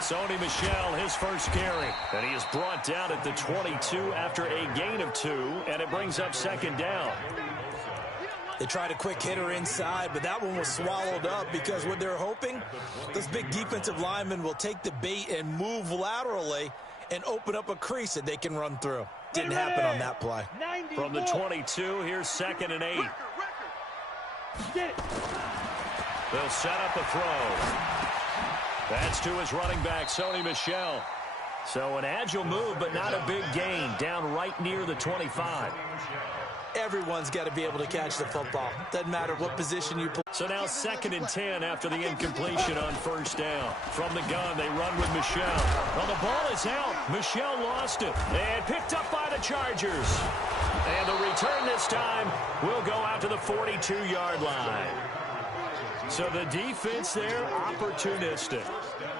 Sony Michel, his first carry, and he is brought down at the 22 after a gain of 2, and it brings up second down. They tried a quick hitter inside, but that one was swallowed up because what they're hoping, those big defensive linemen will take the bait and move laterally and open up a crease that they can run through. Didn't happen on that play. From the 22, here's 2nd and 8. They'll set up a throw. That's to his running back, Sony Michel. So an agile move, but not a big gain, down right near the 25. Everyone's got to be able to catch the football. Doesn't matter what position you play. So now 2nd and 10 after the incompletion on first down. From the gun, they run with Michel. Well, the ball is out. Michel lost it and picked up by the Chargers. And the return this time will go out to the 42-yard line. So the defense there, opportunistic.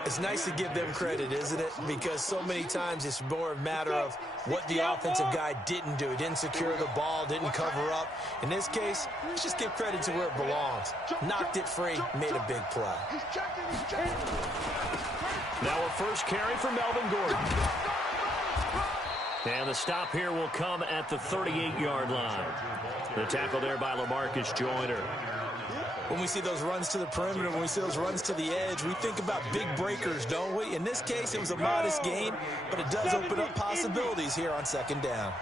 It's nice to give them credit, isn't it? Because so many times it's more a matter of what the offensive guy didn't do. He didn't secure the ball, didn't cover up. In this case, let's just give credit to where it belongs. Knocked it free, made a big play. Now a first carry for Melvin Gordon. And the stop here will come at the 38-yard line. The tackle there by LaMarcus Joyner. When we see those runs to the perimeter, when we see those runs to the edge, we think about big breakers, don't we? In this case, it was a modest gain, but it does open up possibilities here on 2nd down.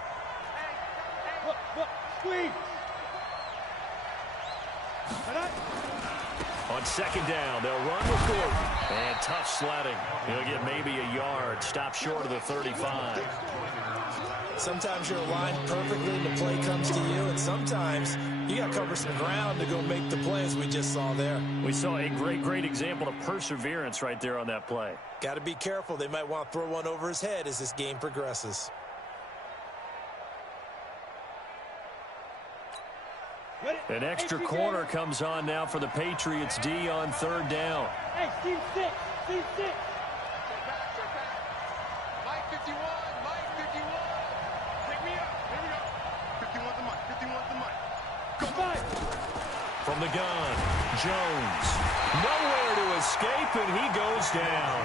On 2nd down, they'll run with Gordon. And tough sledding. He'll get maybe a yard. Stop short of the 35. Sometimes you're aligned perfectly and the play comes to you, and sometimes you got to cover some ground to go make the play, as we just saw there. We saw a great example of perseverance right there on that play. Got to be careful. They might want to throw one over his head as this game progresses. An extra corner comes on now for the Patriots D on 3rd down. Hey, team 6, team 6. Mike 51, Mike 51. Pick me up, here we go. 51 to Mike, 51 to Mike. Go, Mike. From the gun, Jones. Nowhere to escape, and he goes down.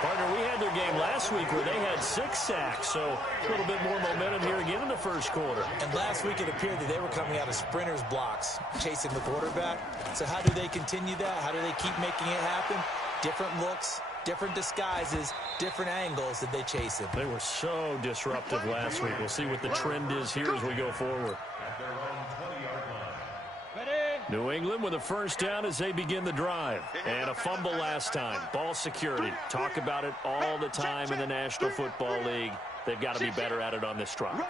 Partner, we had their game last week where they had 6 sacks, so a little bit more momentum here again in the first quarter. And last week it appeared that they were coming out of sprinters blocks, chasing the quarterback. So how do they continue that? How do they keep making it happen? Different looks, different disguises, different angles that they chase him. They were so disruptive last week. We'll see what the trend is here as we go forward. New England with a first down as they begin the drive. And a fumble last time. Ball security. Talk about it all the time in the National Football League. They've got to be better at it on this drive.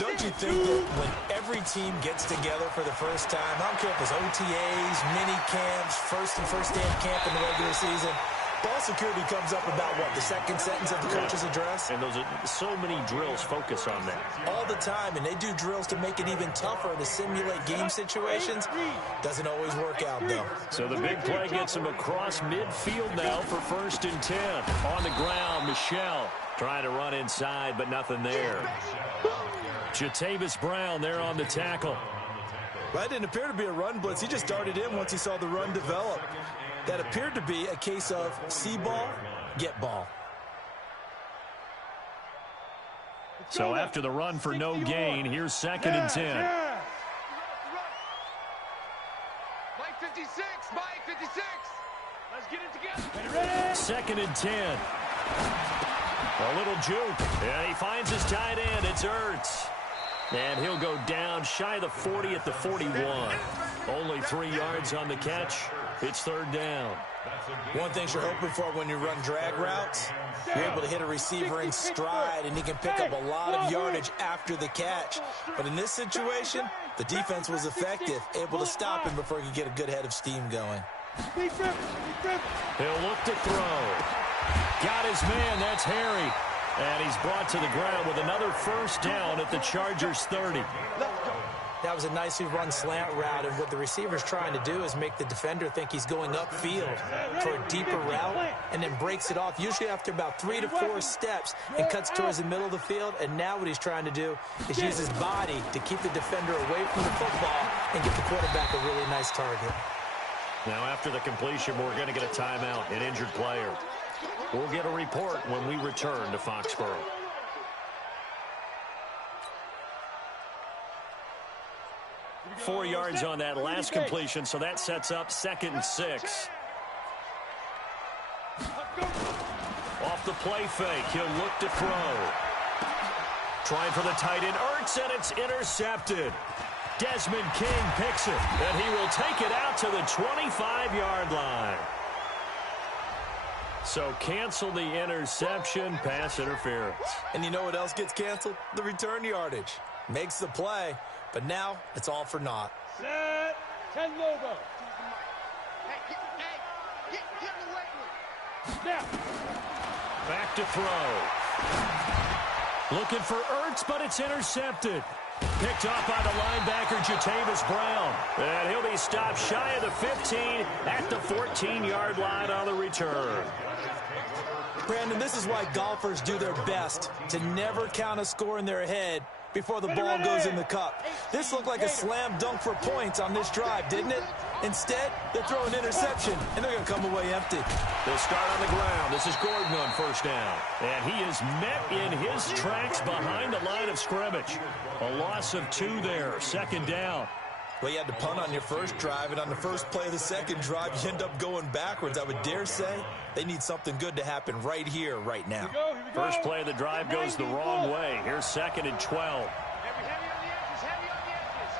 Don't you think that when every team gets together for the first time, I don't care if it's OTAs, mini camps, first day of camp in the regular season, ball security comes up about what, the second sentence of the coach's address? And those are so many drills focus on that. All the time, and they do drills to make it even tougher to simulate game situations. Doesn't always work out, though. So the big play gets him across midfield now for 1st and 10. On the ground, Michel trying to run inside, but nothing there. Jatavis Brown there on the tackle. Well, that didn't appear to be a run blitz. He just darted in once he saw the run develop. That appeared to be a case of see ball, get ball. So after the run for no gain, here's 2nd and 10. Mike 56, Mike 56. Let's get it together. 2nd and 10. A little juke. And he finds his tight end. It's Ertz. And he'll go down shy of the 40 at the 41. Only 3 yards on the catch. It's 3rd down. One thing you're hoping for when you run drag routes, you're able to hit a receiver in stride, and he can pick up a lot of yardage after the catch. But in this situation, the defense was effective, able to stop him before he could get a good head of steam going. He'll look to throw. Got his man. That's Harry. And he's brought to the ground with another first down at the Chargers 30. That was a nicely run slant route, and what the receiver's trying to do is make the defender think he's going upfield for a deeper route, and then breaks it off, usually after about 3 to 4 steps, and cuts towards the middle of the field. And now what he's trying to do is use his body to keep the defender away from the football and get the quarterback a really nice target. Now, after the completion, we're going to get a timeout, an injured player. We'll get a report when we return to Foxborough. Four yards on that last completion, so that sets up 2nd and 6. Off the play fake, he'll look to throw. Trying for the tight end, Ertz, and it's intercepted. Desmond King picks it, and he will take it out to the 25-yard line. So cancel the interception, pass interference. And you know what else gets canceled? The return yardage. Makes the play, but now it's all for naught. Set. 10 logo. Hey, get away. Snap. Back to throw. Looking for Ertz, but it's intercepted. Picked off by the linebacker, Jatavis Brown. And he'll be stopped shy of the 15 at the 14-yard line on the return. Brandon, this is why golfers do their best to never count a score in their head before the ball goes in the cup. This looked like a slam dunk for points on this drive, didn't it? Instead, they throw an interception, and they're going to come away empty. They'll start on the ground. This is Gordon on first down. And he is met in his tracks behind the line of scrimmage. A loss of 2 there, 2nd down. Well, you had to punt on your first drive, and on the first play of the second drive, you end up going backwards. I would dare say they need something good to happen right here, right now. Here we go. First play of the drive goes the wrong way. Here's 2nd and 12. Heavy on the edges, heavy on the edges.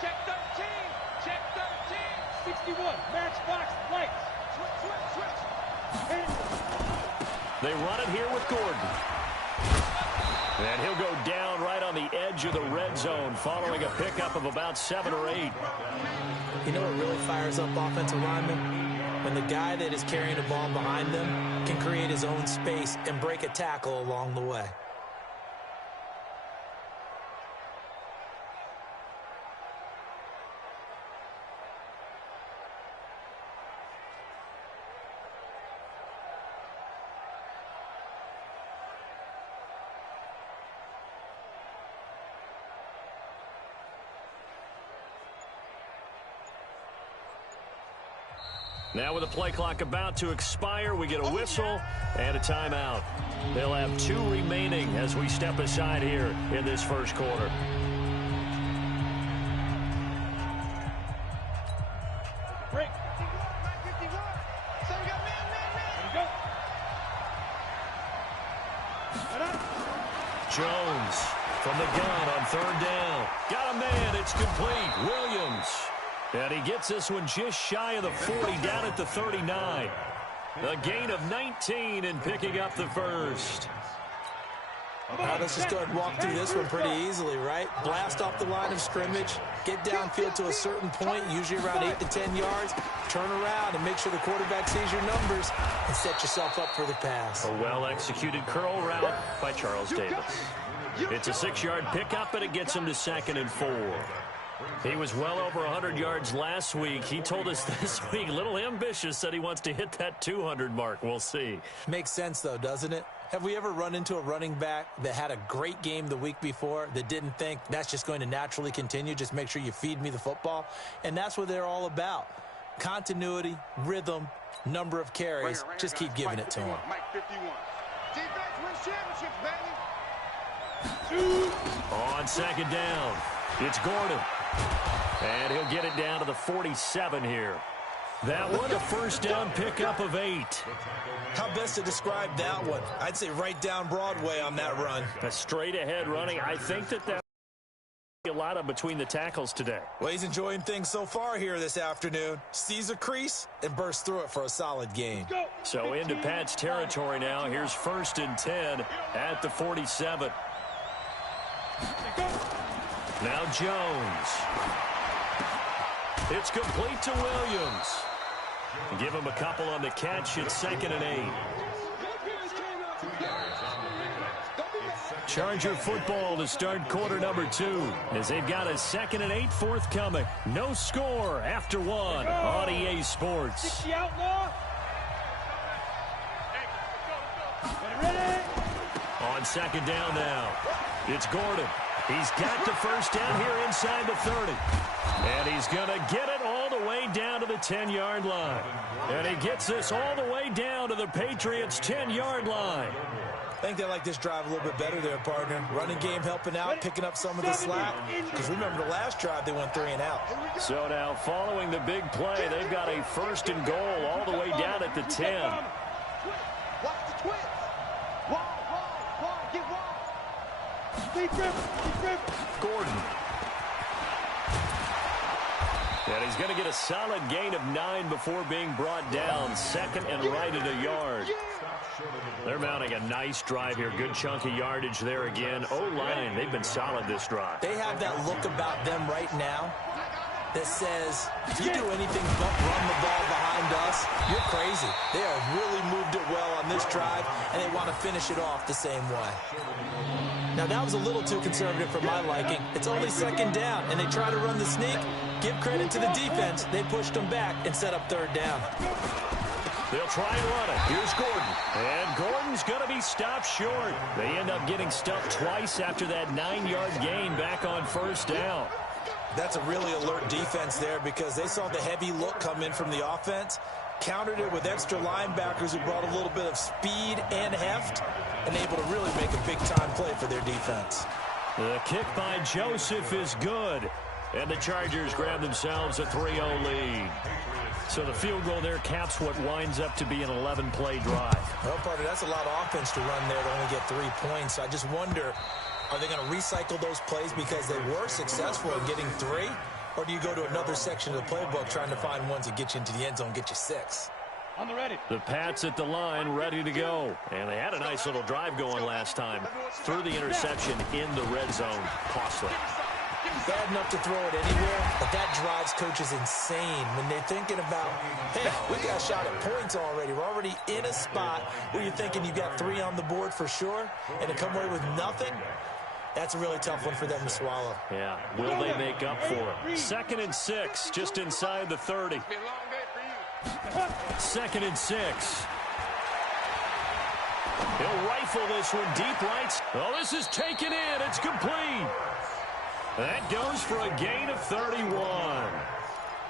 Check 13, check 13. 61. Matchbox lights. Switch. They run it here with Gordon. And he'll go down right on the edge of the red zone following a pickup of about 7 or 8. You know what really fires up offensive linemen? When the guy that is carrying the ball behind them can create his own space and break a tackle along the way. Now with the play clock about to expire, we get a whistle and a timeout. They'll have 2 remaining as we step aside here in this first quarter. Break. 51. So we got man. Here we go. Jones from the gun on 3rd down. Got a man. It's complete. Williams. And he gets this one just shy of the 40 down at the 39. A gain of 19 and picking up the first. Let's just go ahead and walk through this one pretty easily, right? Blast off the line of scrimmage, get downfield to a certain point, usually around 8 to 10 yards, turn around and make sure the quarterback sees your numbers and set yourself up for the pass. A well-executed curl route by Charles Davis. It's a 6-yard pickup, and it gets him to 2nd and 4. He was well over 100 yards last week. He told us this week, a little ambitious, that he wants to hit that 200 mark. We'll see. Makes sense, though, doesn't it? Have we ever run into a running back that had a great game the week before that didn't think that's just going to naturally continue? Just make sure you feed me the football. And that's what they're all about. Continuity, rhythm, number of carries. Just keep giving it to him. Mike 51. Defense wins championships, baby. On 2nd down, it's Gordon. And he'll get it down to the 47 here. That one, a first down pickup of 8. How best to describe that one? I'd say right down Broadway on that run. A straight ahead running. I think that a lot of between the tackles today. Well, he's enjoying things so far here this afternoon. Sees a crease and bursts through it for a solid game. So into Pat's territory now. Here's 1st and 10 at the 47. Now Jones. It's complete to Williams. Give him a couple on the catch. It's 2nd and 8. Charger football to start quarter number 2 as they've got a 2nd and 8 forthcoming. No score after 1 on EA Sports. The outlaw. Ready. On 2nd down now, it's Gordon. He's got the first down here inside the 30. And he's going to get it all the way down to the 10-yard line. And he gets this all the way down to the Patriots' 10-yard line. I think they like this drive a little bit better there, partner. Running game helping out, picking up some of the slack. Because remember the last drive, they went 3 and out. So now following the big play, they've got a 1st and goal all the way down at the 10. Watch the twist. Wall, get wall. Keep dribbling. Gordon. And he's going to get a solid gain of 9 before being brought down. 2nd and right at a yard. They're mounting a nice drive here. Good chunk of yardage there again. O-line, they've been solid this drive. They have that look about them right now that says, if you do anything but run the ball behind us, you're crazy. They have really moved it well on this drive, and they want to finish it off the same way. Now, that was a little too conservative for my liking. It's only 2nd down, and they try to run the sneak. Give credit to the defense. They pushed them back and set up 3rd down. They'll try and run it. Here's Gordon. And Gordon's going to be stopped short. They end up getting stuffed twice after that 9-yard gain back on 1st down. That's a really alert defense there because they saw the heavy look come in from the offense, countered it with extra linebackers who brought a little bit of speed and heft, and able to really make a big-time play for their defense. The kick by Joseph is good. And the Chargers grab themselves a 3-0 lead. So the field goal there caps what winds up to be an 11-play drive. Well, partner, that's a lot of offense to run there to only get 3 points. I just wonder, are they going to recycle those plays because they were successful in getting 3? Or do you go to another section of the playbook trying to find ones that get you into the end zone, get you 6? On the ready. The Pats at the line, ready to go. And they had a nice little drive going last time. Threw the interception in the red zone. Costly. Bad enough to throw it anywhere, but that drives coaches insane when they're thinking about, hey, we got a shot at points already. We're already in a spot where you're thinking you got 3 on the board for sure, and to come away with nothing, that's a really tough one for them to swallow. Yeah, will they make up for it? 2nd and 6, just inside the 30. 2nd and 6. He'll rifle this one deep right. Oh, this is taken in. It's complete. That goes for a gain of 31.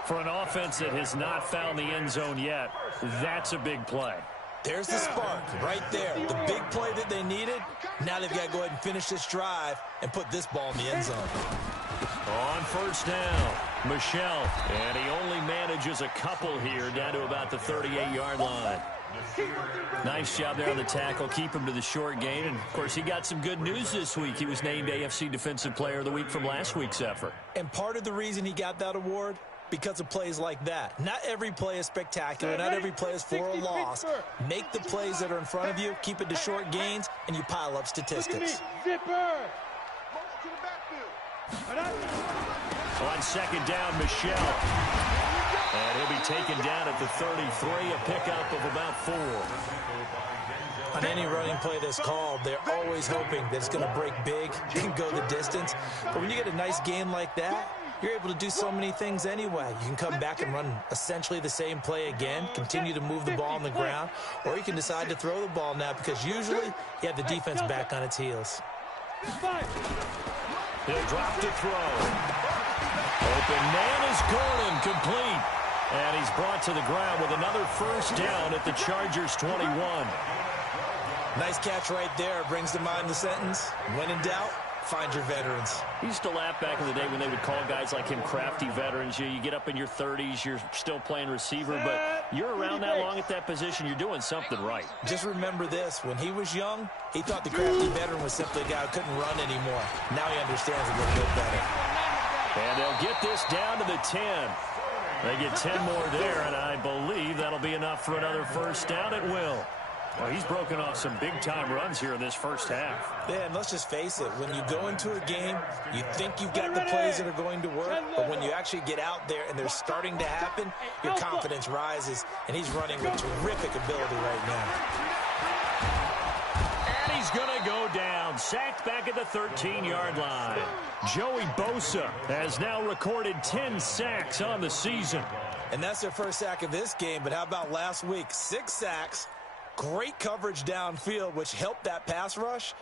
For an offense that has not found the end zone yet, that's a big play. There's the spark right there. The big play that they needed. Now they've got to go ahead and finish this drive and put this ball in the end zone. On 1st down, Michel. And he only manages a couple here down to about the 38-yard line. Nice job there on the tackle. Keep him to the short gain. And, of course, he got some good news this week. He was named AFC Defensive Player of the Week from last week's effort. And part of the reason he got that award, because of plays like that. Not every play is spectacular. Not every play is for a loss. Make the plays that are in front of you, keep it to short gains, and you pile up statistics. Zipper. On 2nd down, Michel. And he'll be taken down at the 33, a pickup of about 4. On any running play that's called, they're always hoping that it's going to break big and go the distance. But when you get a nice gain like that, you're able to do so many things anyway. You can come back and run essentially the same play again, continue to move the ball on the ground, or you can decide to throw the ball now because usually you have the defense back on its heels. He'll drop to throw. Open man is Gordon, complete. And he's brought to the ground with another 1st down at the Chargers' 21. Nice catch right there. Brings to mind the sentence, when in doubt, find your veterans. We used to laugh back in the day when they would call guys like him crafty veterans. You get up in your 30s, you're still playing receiver, but you're around that long at that position, you're doing something right. Just remember this. When he was young, he thought the crafty veteran was simply a guy who couldn't run anymore. Now he understands a little bit better. And they'll get this down to the 10. They get 10 more there, and I believe that'll be enough for another 1st down. It will. Well, he's broken off some big-time runs here in this 1st half. Yeah, and let's just face it. When you go into a game, you think you've got the plays that are going to work, but when you actually get out there and they're starting to happen, your confidence rises, and he's running with terrific ability right now. And he's going to go down. Sacked back at the 13-yard line. Joey Bosa has now recorded 10 sacks on the season. And that's their first sack of this game, but how about last week? 6 sacks, Great coverage downfield, which helped that pass rush.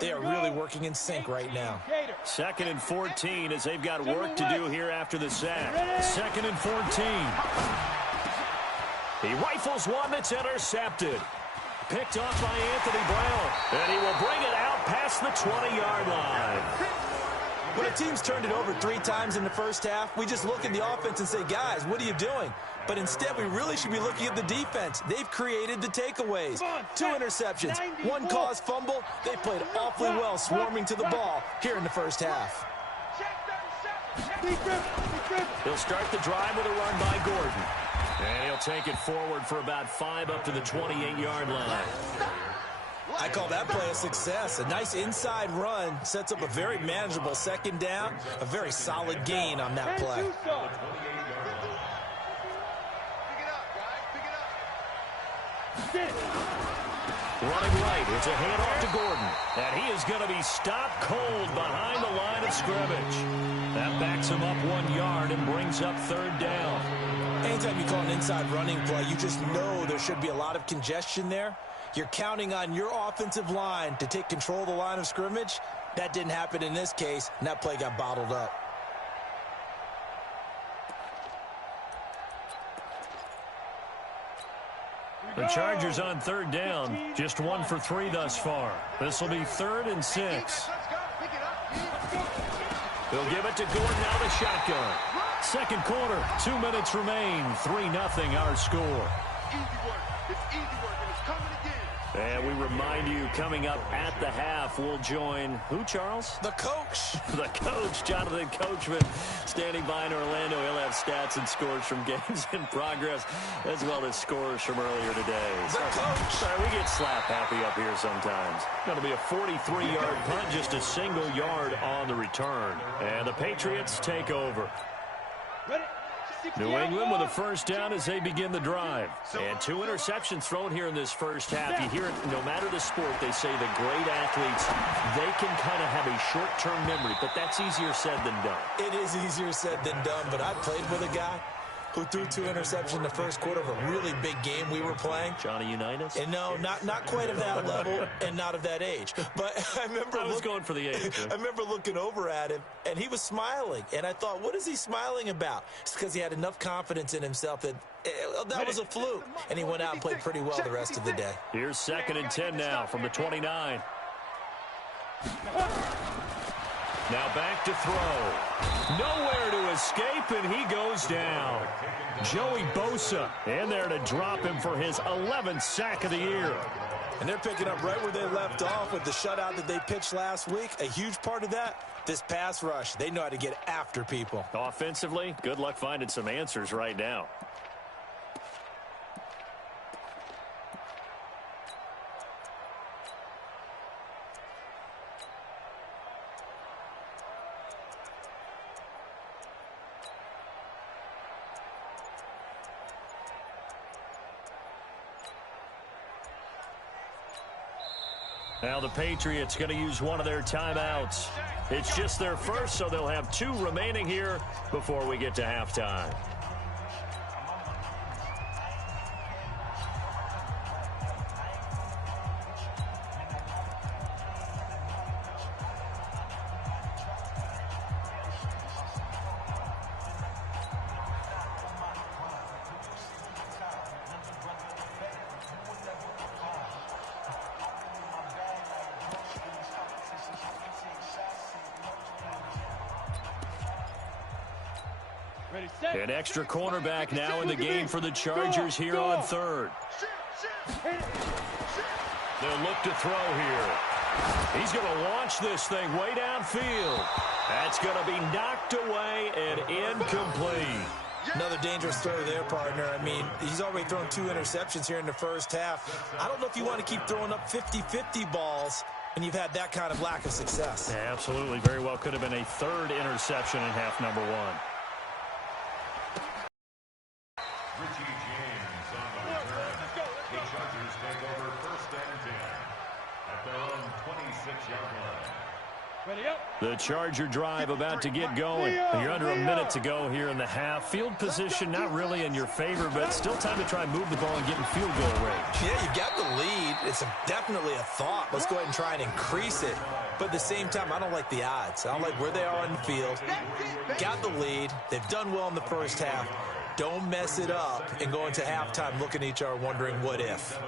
They are really working in sync right now. 2nd and 14 as they've got work to do here after the sack. 2nd and 14. He rifles one that's intercepted. Picked off by Anthony Brown. And he will bring it out past the 20-yard line. When a team's turned it over 3 times in the first half, we just look at the offense and say, guys, what are you doing? But instead, we really should be looking at the defense. They've created the takeaways. 2 interceptions, 1 caused fumble. They played awfully well swarming to the ball here in the first half. He'll start the drive with a run by Gordon. And he'll take it forward for about 5 up to the 28-yard line. I call that play a success. A nice inside run sets up a very manageable 2nd down, a very solid gain on that play. Running right, it's a handoff to Gordon. And he is going to be stopped cold behind the line of scrimmage. That backs him up 1 yard and brings up 3rd down. Anytime you call an inside running play, you just know there should be a lot of congestion there. You're counting on your offensive line to take control of the line of scrimmage. That didn't happen in this case, and that play got bottled up. The Chargers on 3rd down, just 1 for 3 thus far. This will be 3rd and 6. They'll give it to Gordon out of the shotgun. 2nd quarter, 2 minutes remain. 3-0 our score. Easy work. It's easy work, and it's coming again. And we remind you, coming up at the half, we'll join who, Charles? The coach. The coach, Jonathan Coachman, standing by in Orlando. He'll have stats and scores from games in progress, as well as scores from earlier today. The coach. Sorry, we get slap happy up here sometimes. Going to be a 43-yard punt, just a single yard on the return. And the Patriots take over. New England with a 1st down as they begin the drive. And 2 interceptions thrown here in this first half. You hear it, no matter the sport, they say the great athletes, they can kind of have a short-term memory, but that's easier said than done. It is easier said than done, but I played with a guy who threw 2 interceptions in the first quarter of a really big game we were playing. Johnny Unitas? And no, not quite of that level and not of that age. But I was going for the age. I remember looking over at him, and he was smiling. And I thought, what is he smiling about? It's because he had enough confidence in himself that that was a fluke. And he went out and played pretty well the rest of the day. Here's 2nd and 10 now from the 29. Now back to throw. Nowhere to escape, and he goes down. Joey Bosa in there to drop him for his 11th sack of the year. And they're picking up right where they left off with the shutout that they pitched last week. A huge part of that, this pass rush. They know how to get after people. Offensively, good luck finding some answers right now. Now the Patriots going to use one of their timeouts. It's just their first, so they'll have 2 remaining here before we get to halftime. An extra cornerback now in the game for the Chargers here on 3rd. They'll look to throw here. He's going to launch this thing way downfield. That's going to be knocked away and incomplete. Another dangerous throw there, partner. I mean, he's already thrown 2 interceptions here in the first half. I don't know if you want to keep throwing up 50-50 balls and you've had that kind of lack of success. Yeah, absolutely. Very well could have been a 3rd interception in half number 1. The Charger drive about to get going. You're under a minute to go here in the half. Field position not really in your favor, but still time to try and move the ball and get in field goal range. Yeah, you got the lead. It's definitely a thought. Let's go ahead and try and increase it. But at the same time, I don't like the odds. I don't like where they are on the field. Got the lead. They've done well in the first half. Don't mess it up and go into halftime looking at each other wondering what if.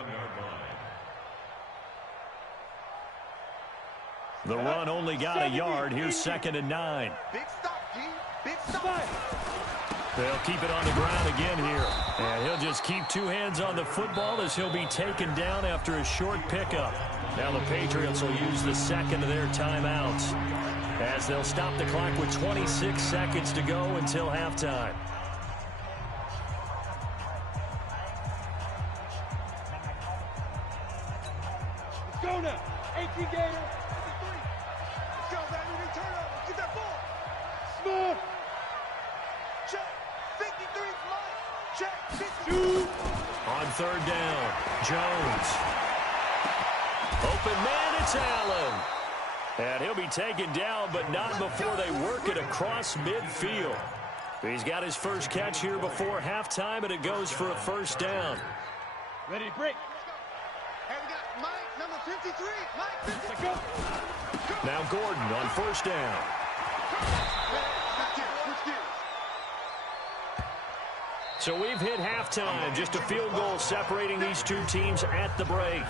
The run only got a yard. Here's 2nd and 9. Big stop, G. Big stop. They'll keep it on the ground again here. And he'll just keep two hands on the football as he'll be taken down after a short pickup. Now the Patriots will use the second of their timeouts as they'll stop the clock with 26 seconds to go until halftime. Let's go now. 18 Gator. Let's go, baby. Turnover. Get that ball. Smith. Check. 53 is mine. Check. 52. Two. On 3rd down, Jones. Open man, it's Allen. And he'll be taken down, but not before they work it across midfield. He's got his first catch here before halftime, and it goes for a 1st down. Ready to break. Hey, we got Mike, number 53. Mike, 53. Let's go. Now Gordon on 1st down. Switch gears. So we've hit halftime, just a field goal separating these two teams at the break.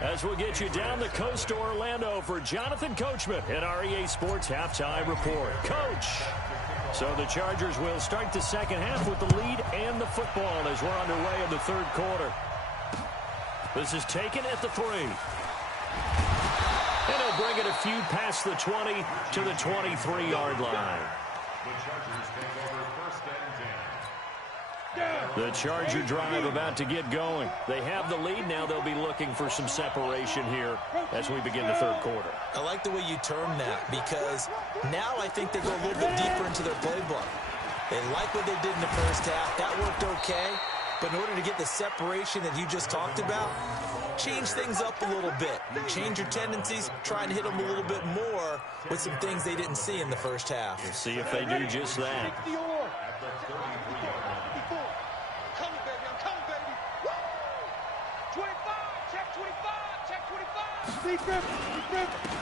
As we'll get you down the coast to Orlando for Jonathan Coachman at our EA Sports Halftime Report. Coach! So the Chargers will start the second half with the lead and the football as we're underway in the 3rd quarter. This is taken at the 3. And he'll bring it a few past the 20 to the 23-yard line. The Charger drive about to get going. They have the lead. Now they'll be looking for some separation here as we begin the 3rd quarter. I like the way you term that because now I think they go a little bit deeper into their playbook. They like what they did in the first half. That worked okay. But in order to get the separation that you just talked about, change things up a little bit. Change your tendencies. Try and hit them a little bit more with some things they didn't see in the first half. We'll see if they do just that.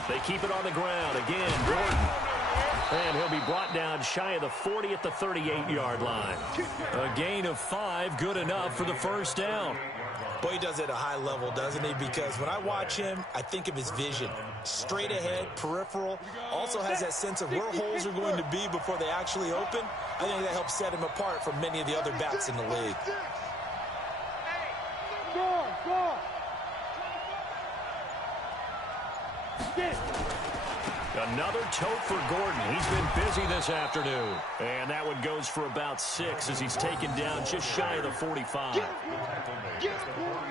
They keep it on the ground. Again, Gordon. And he'll be brought down shy of the 40 at the 38-yard line. A gain of 5, good enough for the 1st down. Boy, he does it at a high level, doesn't he? Because when I watch him, I think of his vision. Straight ahead, peripheral. Also has that sense of where holes are going to be before they actually open. I think that helps set him apart from many of the other backs in the league. Another tote for Gordon. He's been busy this afternoon. And that one goes for about 6 as he's taken down just shy of the 45.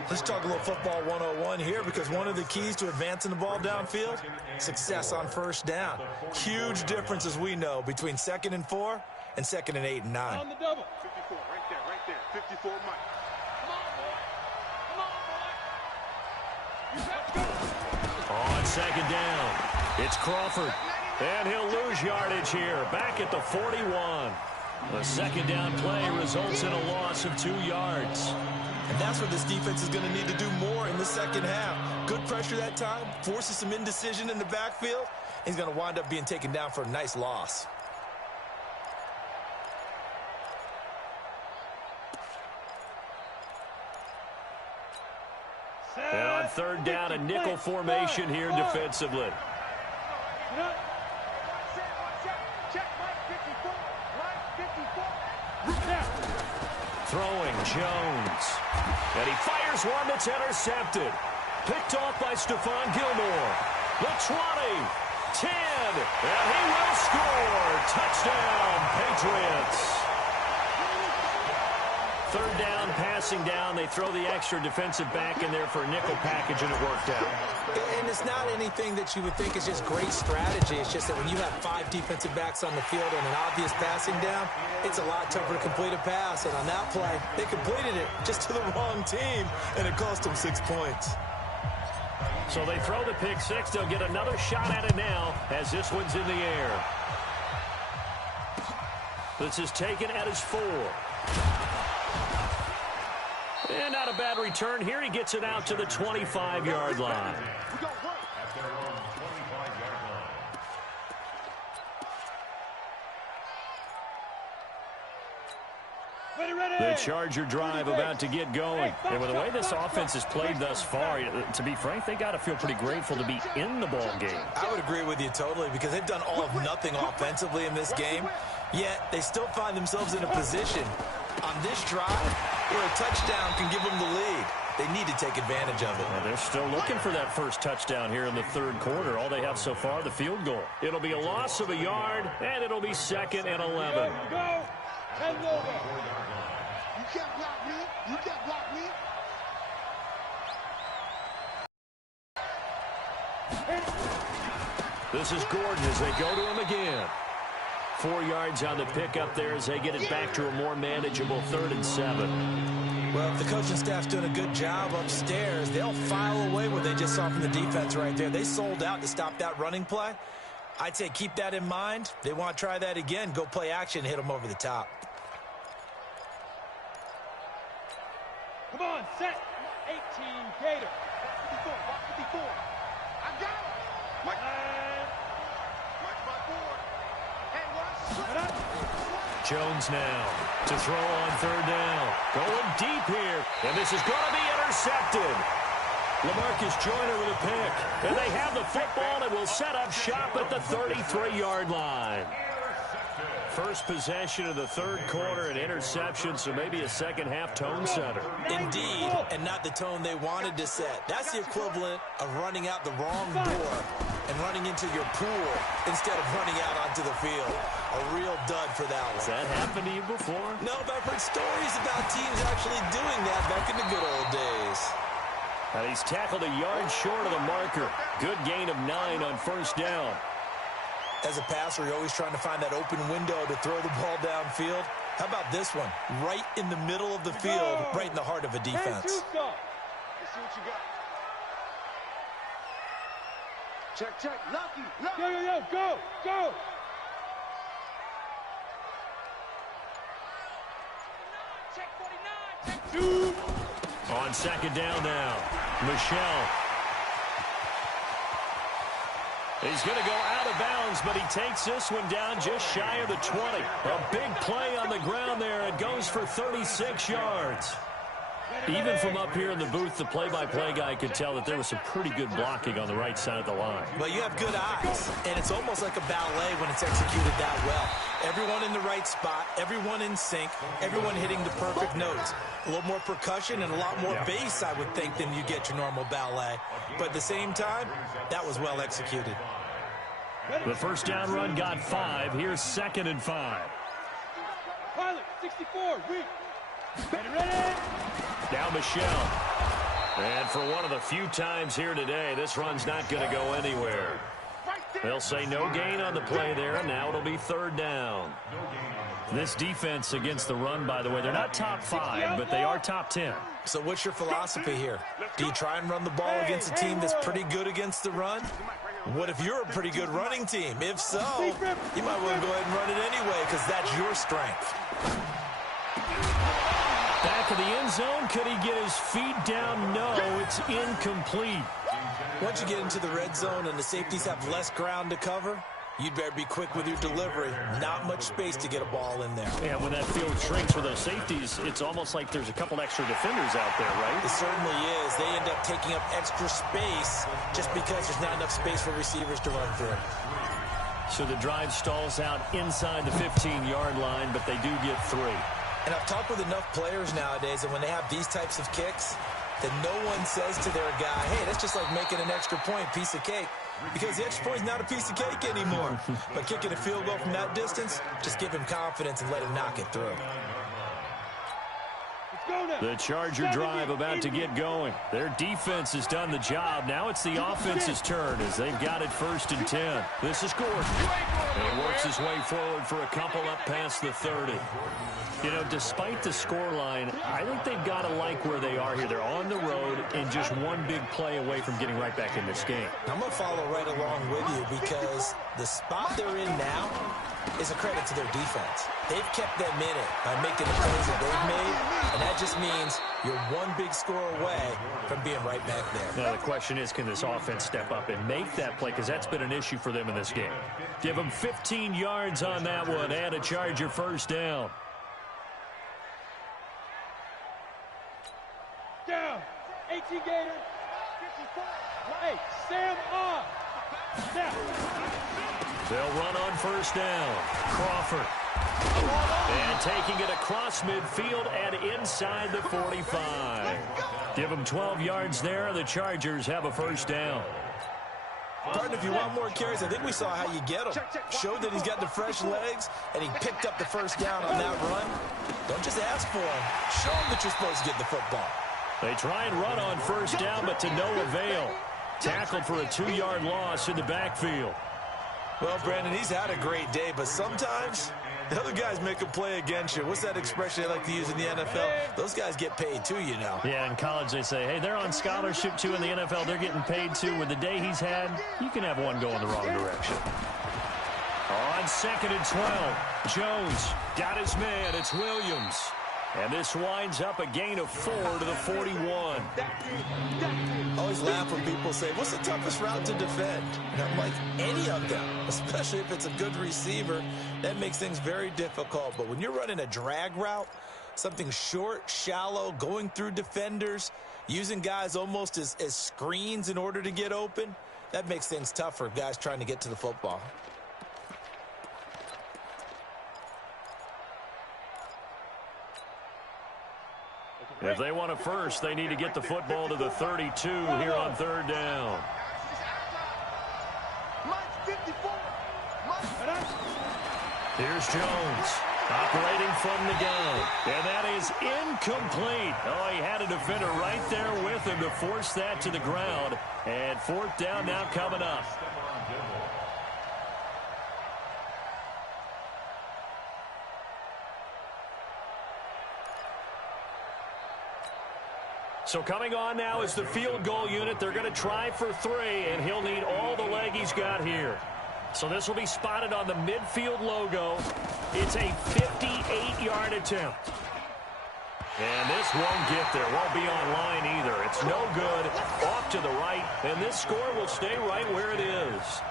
Let's talk a little football 101 here because one of the keys to advancing the ball downfield, success on 1st down. Huge difference, as we know, between 2nd and 4 and 2nd and 8 and 9. On the double. 54, right there. 54, Mike. On 2nd down, it's Crawford. And he'll lose yardage here, back at the 41. The 2nd down play results in a loss of 2 yards. And that's what this defense is going to need to do more in the second half. Good pressure that time, forces some indecision in the backfield. He's going to wind up being taken down for a nice loss. And on 3rd down, a nickel formation here defensively. Throwing Jones. And he fires one that's intercepted. Picked off by Stephon Gilmore. The 20, 10, and he will score. Touchdown, Patriots. 3rd down, passing down. They throw the extra defensive back in there for a nickel package, and it worked out. And it's not anything that you would think is just great strategy. It's just that when you have 5 defensive backs on the field and an obvious passing down, it's a lot tougher to complete a pass. And on that play, they completed it just to the wrong team, and it cost them 6 points. So they throw the pick six. They'll get another shot at it now as this one's in the air. This is taken at his 4. And not a bad return here. He gets it out to the 25-yard line. The Charger drive about to get going. And with the way this offense has played thus far, to be frank, they got to feel pretty grateful to be in the ball game. I would agree with you totally because they've done all of nothing offensively in this game, yet they still find themselves in a position on this drive where a touchdown can give them the lead. They need to take advantage of it. Well, they're still looking for that first touchdown here in the third quarter. All they have so far, the field goal. It'll be a loss of a yard, and it'll be 2nd and 11. Go. 10 over. You can't block me. You can't block me. This is Gordon as they go to him again. 4 yards on the pickup there as they get it back to a more manageable 3rd and 7. Well, if the coaching staff's doing a good job upstairs, they'll file away what they just saw from the defense right there. They sold out to stop that running play. I'd say keep that in mind. They want to try that again. Go play action, hit them over the top. Come on, set. 18 Gator. 54, 54. I got him. Mike. Mike by 4. Hey, watch. Jones now to throw on 3rd down. Going deep here, and this is going to be intercepted. LaMarcus Joyner with a pick. And they have the football and will set up shop at the 33-yard line. First possession of the third quarter, an interception, so maybe a second-half tone setter. Indeed, and not the tone they wanted to set. That's the equivalent of running out the wrong door and running into your pool instead of running out onto the field. A real dud for that one. Has that happened to you before? No, but I've heard stories about teams actually doing that back in the good old days. And he's tackled a yard short of the marker. Good gain of 9 on 1st down. As a passer, you're always trying to find that open window to throw the ball downfield. How about this one? Right in the middle of the field, right in the heart of a defense. Let's see what you got. Check, check. Lucky. Yo, yo, yo, go, go. Check 49. Check 2. On 2nd down now, Michelle. He's going to go out of bounds, but he takes this one down just shy of the 20. A big play on the ground there. It goes for 36 yards. Even from up here in the booth, the play-by-play guy could tell that there was some pretty good blocking on the right side of the line. Well, you have good eyes, and it's almost like a ballet when it's executed that well. Everyone in the right spot, everyone in sync, everyone hitting the perfect notes. A little more percussion and a lot more bass, I would think, than you get your normal ballet. But at the same time, that was well executed. The first down run got 5. Here's 2nd and 5. Pilot, 64, weak. Ready. Now Michelle. And for one of the few times here today, this run's not going to go anywhere. They'll say no gain on the play there, and now it'll be 3rd down. This defense against the run, by the way, they're not top 5, but they are top 10. So what's your philosophy here? Do you try and run the ball against a team that's pretty good against the run? What if you're a pretty good running team? If so, you might want to go ahead and run it anyway because that's your strength. Back of the end zone. Could he get his feet down? No, it's incomplete. Once you get into the red zone and the safeties have less ground to cover, you'd better be quick with your delivery. Not much space to get a ball in there. Yeah, when that field shrinks with those safeties, it's almost like there's a couple extra defenders out there, right? It certainly is. They end up taking up extra space just because there's not enough space for receivers to run through. So the drive stalls out inside the 15-yard line, but they do get 3. And I've talked with enough players nowadays, and when they have these types of kicks, that no one says to their guy, hey, that's just like making an extra point, piece of cake. Because the extra point is not a piece of cake anymore. But kicking a field goal from that distance, just give him confidence and let him knock it through. The Charger drive about to get going. Their defense has done the job. Now it's the offense's turn as they've got it 1st and 10. This is Gordon. And he works his way forward for a couple up past the 30. You know, despite the scoreline, I think they've got to like where they are here. They're on the road and just one big play away from getting right back in this game. I'm going to follow right along with you because the spot they're in now is a credit to their defense. They've kept them in it by making the plays that they've made, and that just means you're one big score away from being right back there. Now the question is, can this offense step up and make that play? Because that's been an issue for them in this game. Give them 15 yards on that one and a Charger 1st down. Down. 18 Gator. Hey, Sam on. Now. They'll run on 1st down. Crawford. And taking it across midfield and inside the 45. Give them 12 yards there. The Chargers have a 1st down. Partner, if you want more carries, I think we saw how you get him. Showed that he's got the fresh legs, and he picked up the 1st down on that run. Don't just ask for him. Show him that you're supposed to get the football. They try and run on 1st down, but to no avail. Tackled for a 2-yard loss in the backfield. Well, Brandon, he's had a great day, but sometimes the other guys make a play against you. What's that expression they like to use in the NFL? Those guys get paid too, you know. Yeah, in college they say, hey, they're on scholarship too. In the NFL, they're getting paid too. With the day he's had, you can have one go in the wrong direction. On 2nd and 12, Jones got his man. It's Williams. And this winds up a gain of 4 to the 41. Always laugh when people say, what's the toughest route to defend? And I'm like, any of them, especially if it's a good receiver. That makes things very difficult. But when you're running a drag route, something short, shallow, going through defenders, using guys almost as screens in order to get open, that makes things tough for guys trying to get to the football. If they want a 1st, they need to get the football to the 32 here on 3rd down. Here's Jones operating from the gun. And that is incomplete. Oh, he had a defender right there with him to force that to the ground. And 4th down now coming up. So coming on now is the field goal unit. They're going to try for 3, and he'll need all the leg he's got here. So this will be spotted on the midfield logo. It's a 58-yard attempt. And this won't get there. Won't be on line either. It's no good. Off to the right, and this score will stay right where it is.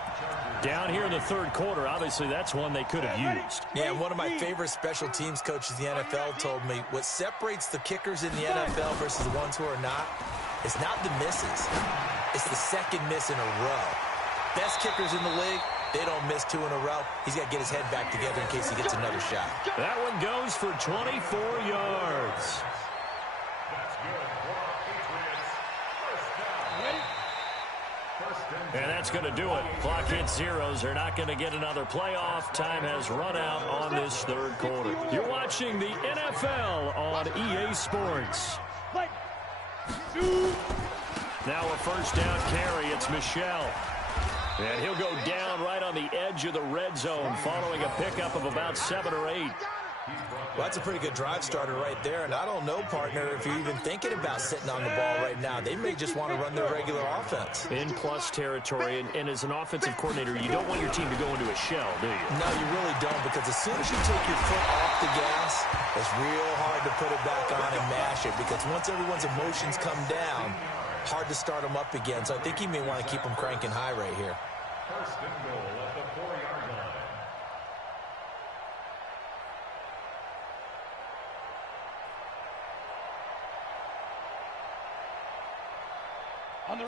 Down here in the 3rd quarter, obviously that's one they could have used. Yeah, one of my favorite special teams coaches in the NFL told me what separates the kickers in the NFL versus the ones who are not, it's not the misses. It's the 2nd miss in a row. Best kickers in the league, they don't miss 2 in a row. He's got to get his head back together in case he gets another shot. That one goes for 24 yards. And that's going to do it. Clock hits zeros. They're not going to get another playoff. Time has run out on this 3rd quarter. You're watching the NFL on EA Sports. Now a 1st down carry. It's Michel. And he'll go down right on the edge of the red zone following a pickup of about 7 or 8. Well, that's a pretty good drive starter right there. And I don't know, partner, if you're even thinking about sitting on the ball right now. They may just want to run their regular offense. In plus territory. And as an offensive coordinator, you don't want your team to go into a shell, do you? No, you really don't, because as soon as you take your foot off the gas, it's real hard to put it back on and mash it. Because once everyone's emotions come down, hard to start them up again. So I think you may want to keep them cranking high right here. 1st and goal at the 4-yard line.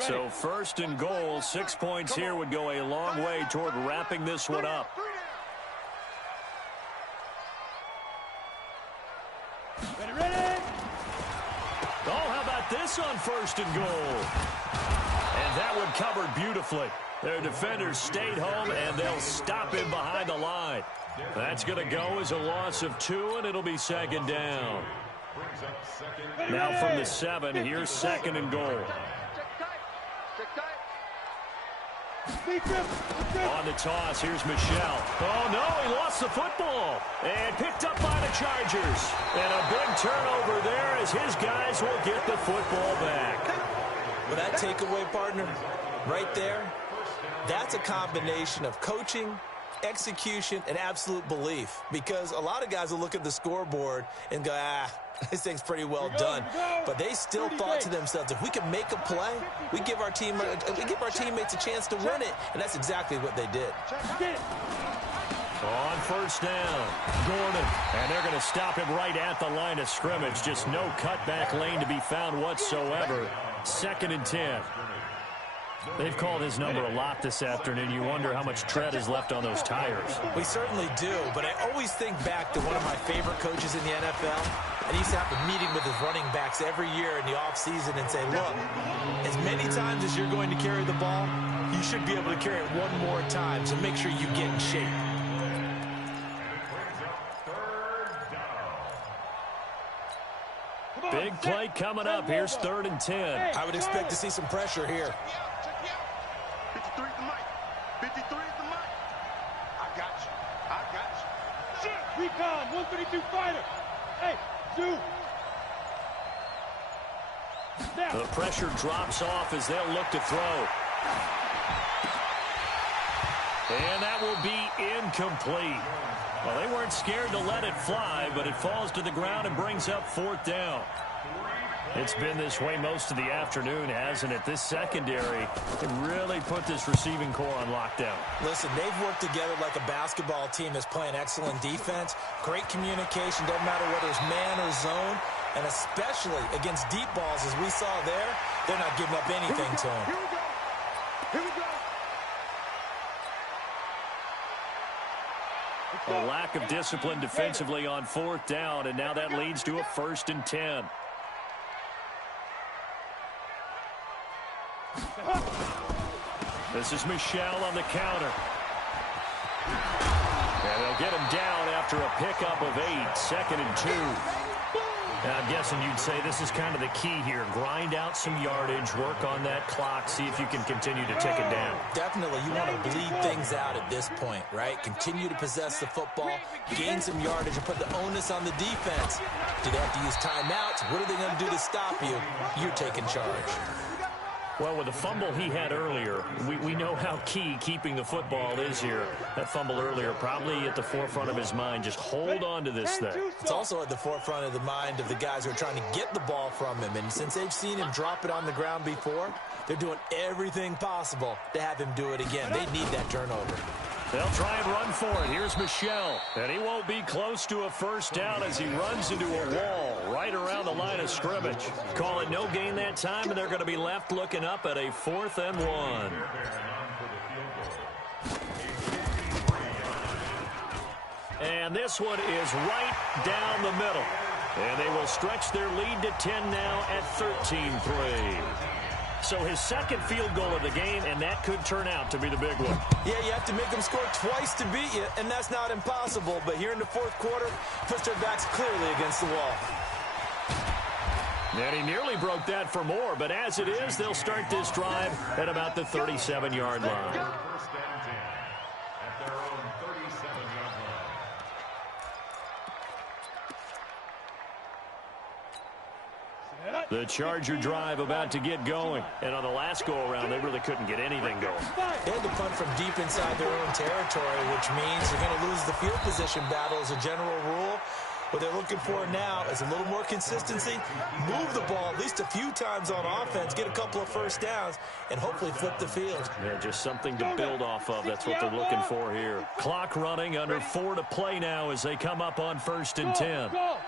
So 1st and goal, 6 points here would go a long way toward wrapping this one up. Ready. Oh, how about this on 1st and goal? And that one covered beautifully. Their defenders stayed home, and they'll stop him behind the line. That's going to go as a loss of 2, and it'll be 2nd down. brings up second. Now from the 7, here's 2nd and goal. On the toss, here's Michel. Oh, no, he lost the football. And picked up by the Chargers. And a big turnover there as his guys will get the football back. Well, that takeaway, partner, right there, that's a combination of coaching, execution, and absolute belief. Because a lot of guys will look at the scoreboard and go, this thing's pretty well done. But they still thought to themselves, if we can make a play, we give our teammates a chance to win it. And that's exactly what they did. On first down, Gordon. And they're going to stop him right at the line of scrimmage. Just no cutback lane to be found whatsoever. 2nd and 10. They've called his number a lot this afternoon. You wonder how much tread is left on those tires. We certainly do, but I always think back to one of my favorite coaches in the NFL, and he used to have a meeting with his running backs every year in the offseason and say, look, as many times as you're going to carry the ball, you should be able to carry it one more time, so make sure you get in shape. Big play coming up. Here's 3rd and 10. I would expect to see some pressure here. 53 is the mic. 53 is the mic. I got you. Recon, 132 fighter. Hey, two. The pressure drops off as they'll look to throw. And that will be incomplete. Well, they weren't scared to let it fly, but it falls to the ground and brings up 4th down. It's been this way most of the afternoon, hasn't it? This secondary can really put this receiving core on lockdown. Listen, they've worked together like a basketball team that's playing excellent defense. Great communication, doesn't matter whether it's man or zone. And especially against deep balls, as we saw there, they're not giving up anything to them. Here we go. Here we go. A lack of discipline defensively on 4th down, and now that leads to a 1st and 10. This is Michel on the counter. And they'll get him down after a pickup of 8, 2nd and 2. And I'm guessing you'd say this is kind of the key here. Grind out some yardage, work on that clock, see if you can continue to tick it down. Definitely, you want to bleed things out at this point, right? Continue to possess the football, gain some yardage, and put the onus on the defense. Do they have to use timeouts? What are they going to do to stop you? You're taking charge. Well, with the fumble he had earlier, we know how key keeping the football is here. That fumble earlier probably at the forefront of his mind. Just hold on to this thing. It's also at the forefront of the mind of the guys who are trying to get the ball from him. And since they've seen him drop it on the ground before, they're doing everything possible to have him do it again. They need that turnover. They'll try and run for it. Here's Michel. And he won't be close to a 1st down as he runs into a wall right around the line of scrimmage. Call it no gain that time, and they're going to be left looking up at a 4th and 1. And this one is right down the middle. And they will stretch their lead to 10 now at 13-3. So his 2nd field goal of the game, and that could turn out to be the big one. Yeah, you have to make them score twice to beat you, and that's not impossible. But here in the 4th quarter, puts their backs clearly against the wall. And he nearly broke that for more, but as it is, they'll start this drive at about the 37-yard line. 1st and 10 at their own 37-yard line. The Charger drive about to get going. And on the last go-around, they really couldn't get anything going. They had to punt from deep inside their own territory, which means they're going to lose the field position battle as a general rule. What they're looking for now is a little more consistency, move the ball at least a few times on offense, get a couple of 1st downs, and hopefully flip the field. Yeah, just something to build off of. That's what they're looking for here. Clock running, under 4 to play now as they come up on 1st and 10. Go.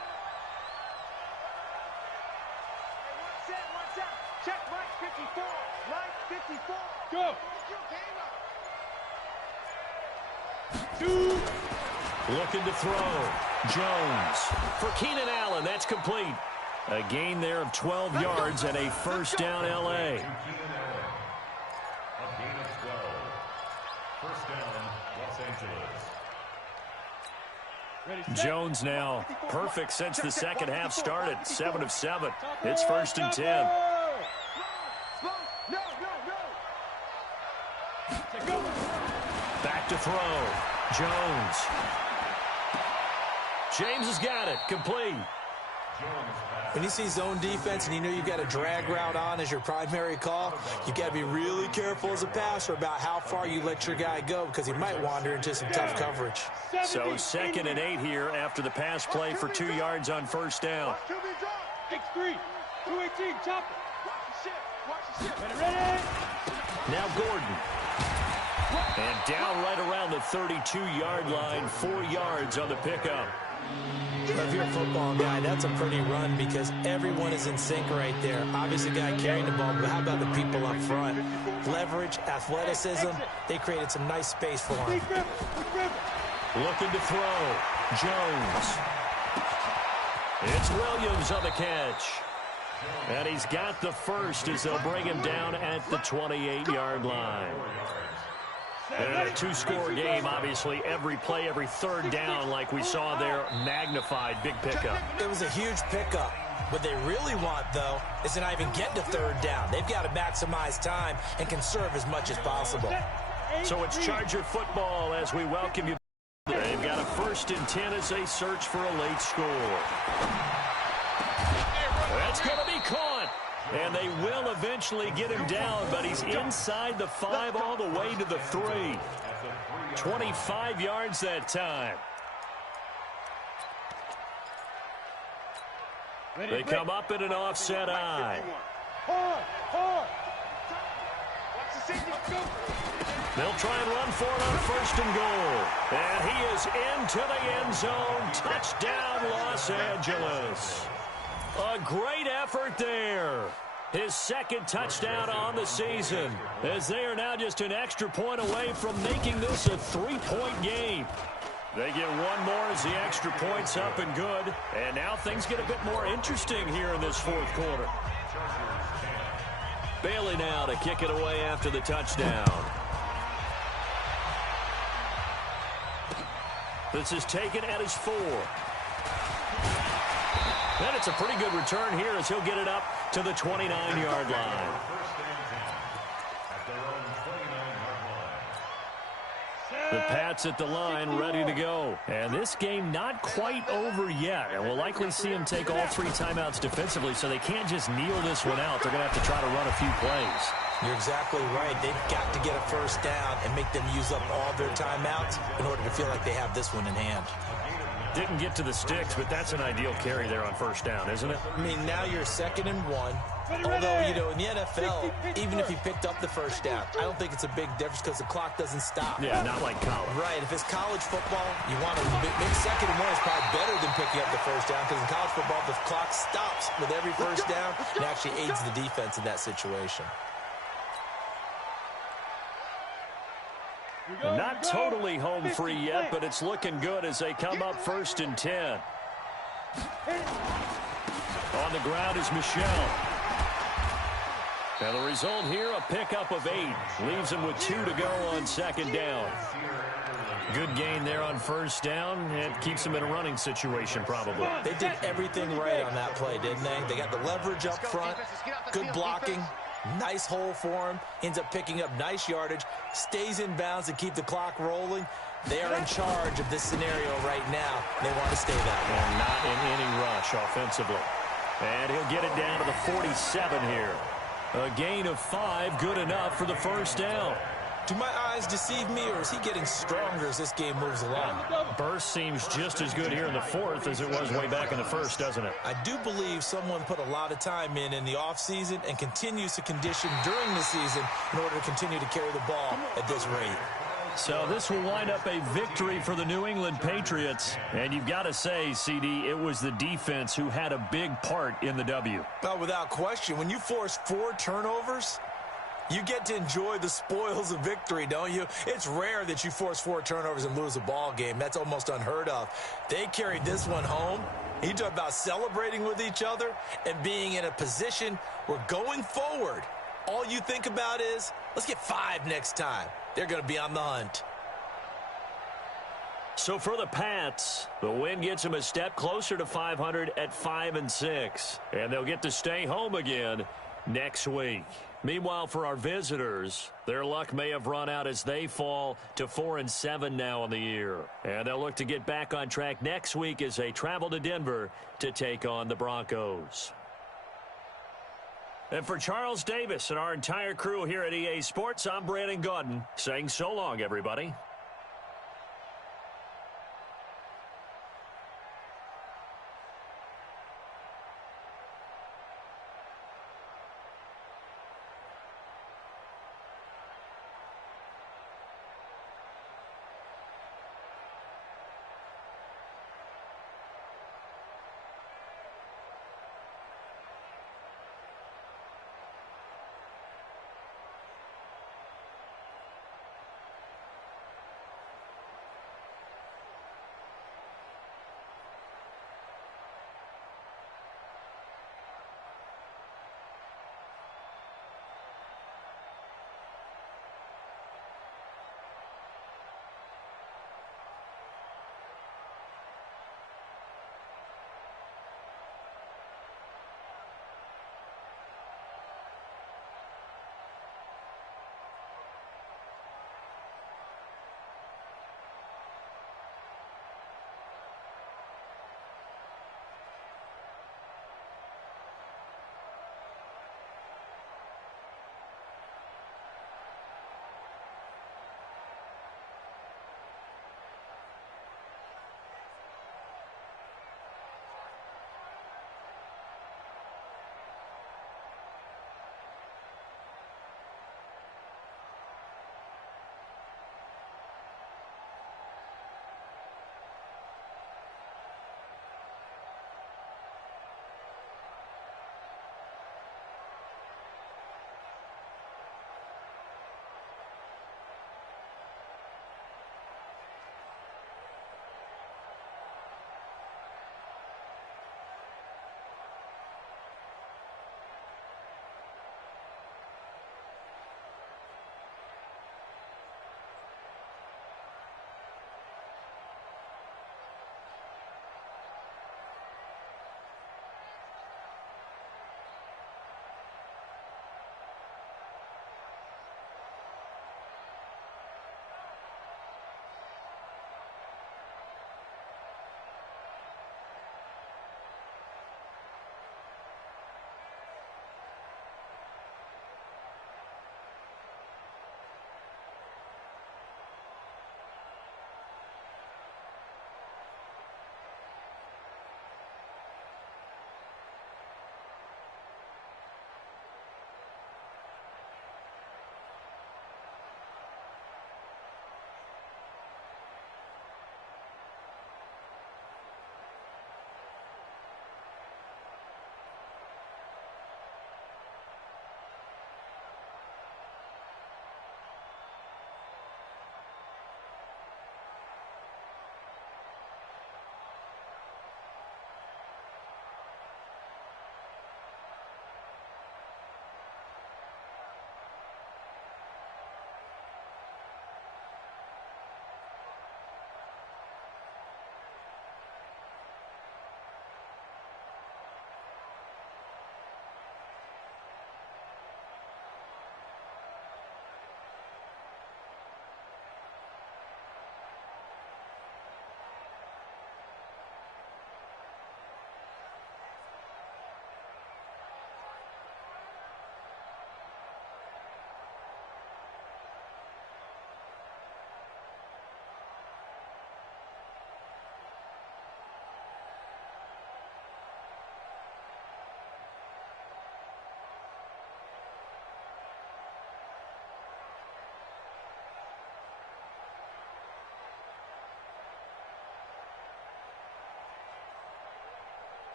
Looking to throw. Jones for Keenan Allen. That's complete. A gain there of 12 yards and a 1st down L.A. A gain of 12. 1st down, Los Angeles. Jones now perfect since the second half started. 7 of 7. It's 1st and 10. Back to throw. Jones. James has got it. Complete. When you see zone defense and you know you've got a drag route on as your primary call, you've got to be really careful as a passer about how far you let your guy go because he might wander into some tough coverage. So 2nd and 8 here after the pass play for 2 yards on 1st down. X3, 218, chop it. Ready. Now Gordon. And down right around the 32-yard line, 4 yards on the pickup. If you're a football guy, that's a pretty run because everyone is in sync right there. Obviously, the guy carrying the ball, but how about the people up front? Leverage, athleticism, they created some nice space for him. Looking to throw. Jones. It's Williams on the catch. And he's got the first as they'll bring him down at the 28-yard line. And a 2-score game, obviously, every play, every 3rd down, like we saw there, magnified, big pickup. It was a huge pickup. What they really want, though, is to not even get to 3rd down. They've got to maximize time and conserve as much as possible. So it's Charger football as we welcome you. They've got a 1st and 10 as they search for a late score. That's going to be caught. And they will eventually get him down, but he's inside the 5 all the way to the 3. 25 yards that time. They come up in an offset eye. They'll try and run for it on 1st and goal. And he is into the end zone. Touchdown, Los Angeles. A great effort there. His 2nd touchdown on the season, as they are now just an extra point away from making this a 3-point game. They get one more as the extra point's up and good. And now things get a bit more interesting here in this 4th quarter. Bailey now to kick it away after the touchdown. This is taken at his 4. And it's a pretty good return here as he'll get it up to the 29-yard line. The Pats at the line ready to go. And this game not quite over yet. And we'll likely see them take all 3 timeouts defensively, so they can't just kneel this one out. They're going to have to try to run a few plays. You're exactly right. They've got to get a 1st down and make them use up all their timeouts in order to feel like they have this one in hand. Didn't get to the sticks, but that's an ideal carry there on 1st down, isn't it? I mean, now you're 2nd and 1. Although, you know, in the NFL, even if he picked up the 1st down, I don't think it's a big difference because the clock doesn't stop. Yeah, not like college. Right. If it's college football, you want to make 2nd and 1 is probably better than picking up the 1st down because in college football, the clock stops with every 1st down and actually aids the defense in that situation. Not totally home free yet, but it's looking good as they come up 1st and 10. On the ground is Michel. Now the result here, a pickup of 8. Leaves him with 2 to go on 2nd down. Good gain there on 1st down, and keeps him in a running situation probably. They did everything right on that play, didn't they? They got the leverage up front, good blocking. Nice hole for him. Ends up picking up nice yardage. Stays in bounds to keep the clock rolling. They are in charge of this scenario right now. They want to stay that way. And not in any rush offensively. And he'll get it down to the 47 here. A gain of 5, good enough for the 1st down. Do my eyes deceive me, or is he getting stronger as this game moves along? Burst seems just as good here in the 4th as it was way back in the 1st, doesn't it? I do believe someone put a lot of time in the offseason and continues to condition during the season in order to continue to carry the ball at this rate. So this will wind up a victory for the New England Patriots. And you've got to say, CD, it was the defense who had a big part in the W. Well, without question, when you force 4 turnovers, you get to enjoy the spoils of victory, don't you? It's rare that you force 4 turnovers and lose a ball game. That's almost unheard of. They carried this one home. You talk about celebrating with each other and being in a position where going forward, all you think about is, let's get 5 next time. They're going to be on the hunt. So for the Pats, the win gets them a step closer to 500 at 5-6. And they'll get to stay home again next week. Meanwhile, for our visitors, their luck may have run out as they fall to 4-7 now in the year. And they'll look to get back on track next week as they travel to Denver to take on the Broncos. And for Charles Davis and our entire crew here at EA Sports, I'm Brandon Gaudin saying so long, everybody.